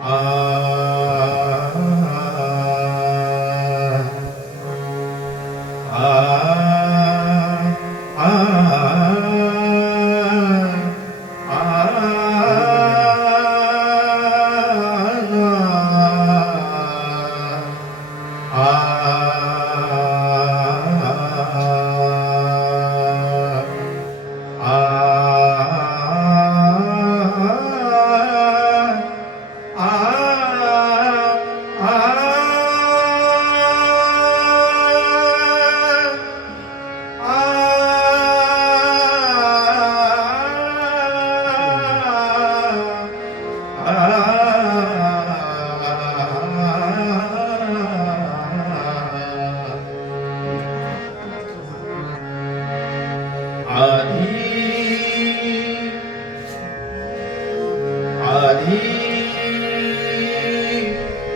Uh,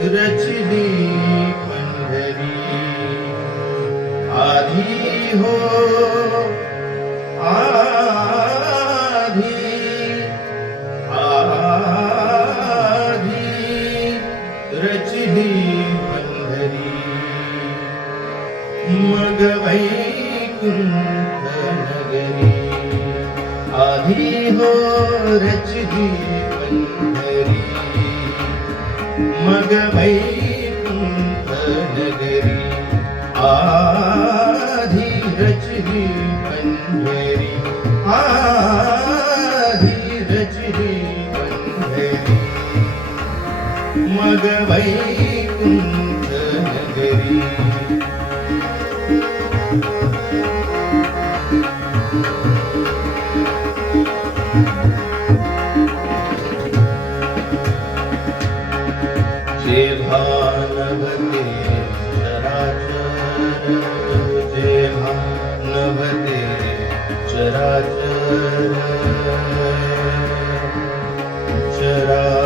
रचली पंढरी. आधी हो आधी आधी रचली पंढरी. मग वैकुंठ नगरी आधी हो रचली पंढरी. मग नगरी आधी रचली पंढरी आधी रचली पंढरी मग वैकुंठ नगरी जे भानवते चराचर जे भानवते चराचर चरा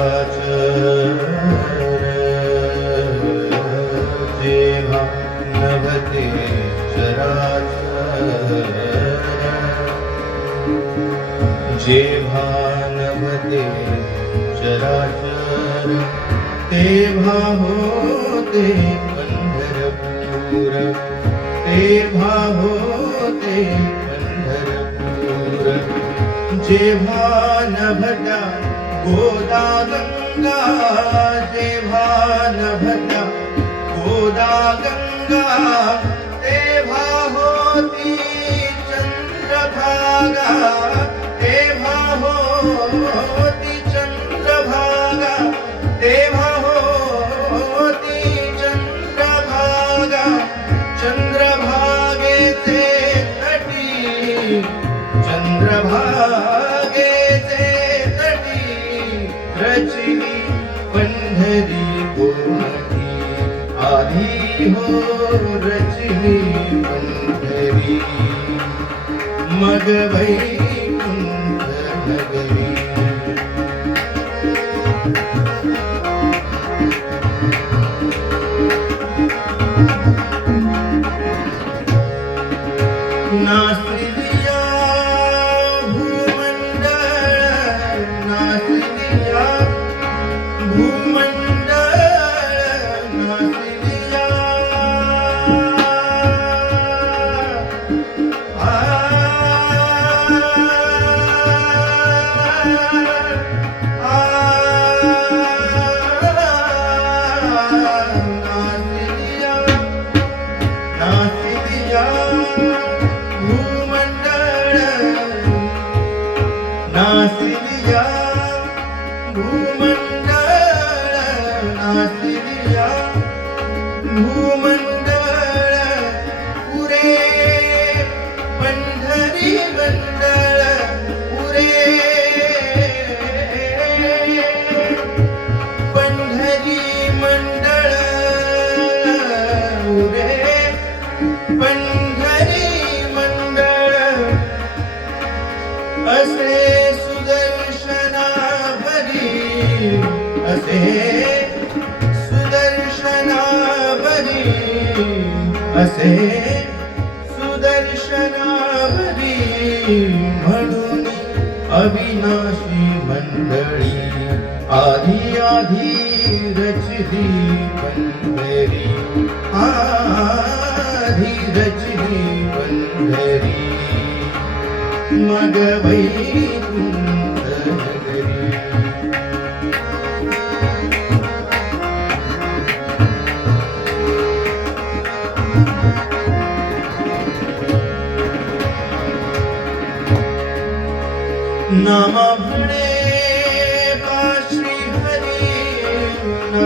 ते भावो ते पन्धरपूर ते भावो ते पन्धरपूर जेभा नभट गोदा गङ्गा जेभा न भट गोदा गङ्गा ते भोति चन्द्रभागा चन्द्रभागा ते भा पंढरी कोणती आधी हो रचनी पंढरी. मग वैकुंठ mạnh सुदर्शनावरी असे सुदर्शनावरी म्हणून अविनाशी मंडळी आधी आधी रचली पंढरी आधी रचली पंढरी मग वैरी no.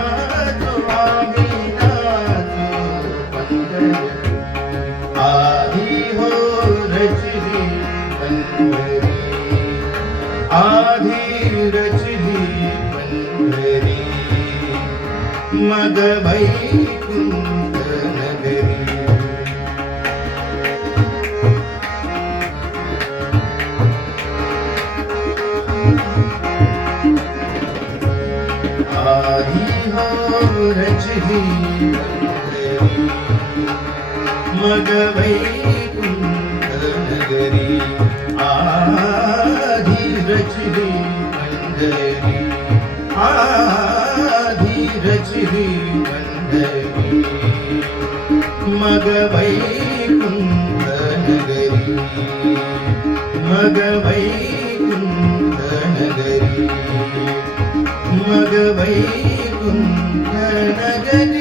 आधी रचली पंढरी मग वैकुंठ नगरी आधी हो रचली पंढरी मग वैकुंठ മകവൈകുന്തനഗരി മകവൈകുന്തനഗരി മകവൈകുന്തനഗരി